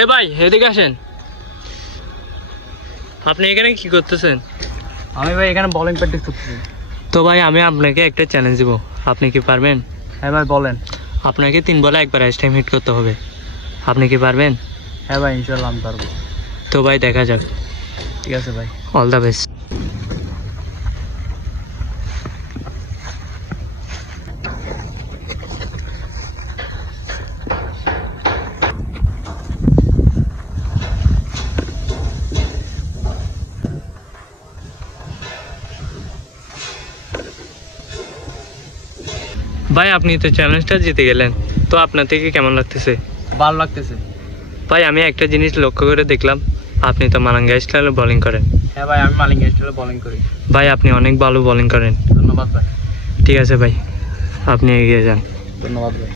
এ ভাই এদিকে আসেন। আপনি এখানে কি করতেছেন? আমি ভাই এখানে বোলিং প্র্যাকটিস করতেছি। তো ভাই আমি আপনাকে একটা চ্যালেঞ্জ দিব, আপনি কি পারবেন? হ্যাঁ ভাই বলেন। আপনাকে 3 বলে একবার এস টাইম হিট করতে হবে, আপনি কি পারবেন? হ্যাঁ ভাই ইনশাল্লাহ আমি পারবো। তো ভাই দেখা যাক। ঠিক আছে ভাই, অল দ্য বেস্ট। ভাই আপনি তো চ্যালেঞ্জটা জিতে গেলেন, তো আপনার থেকে কেমন লাগতেছে? ভালো লাগতেছে। ভাই আমি একটা জিনিস লক্ষ্য করে দেখলাম, আপনি তো মালাঙ্গা স্টাইলে বোলিং করেন। হ্যাঁ ভাই আমি মালিঙ্গা স্টাইলে বোলিং করি। ভাই আপনি অনেক ভালো বোলিং করেন। ধন্যবাদ ভাই। ঠিক আছে ভাই, আপনি এগিয়ে যান। ধন্যবাদ ভাই।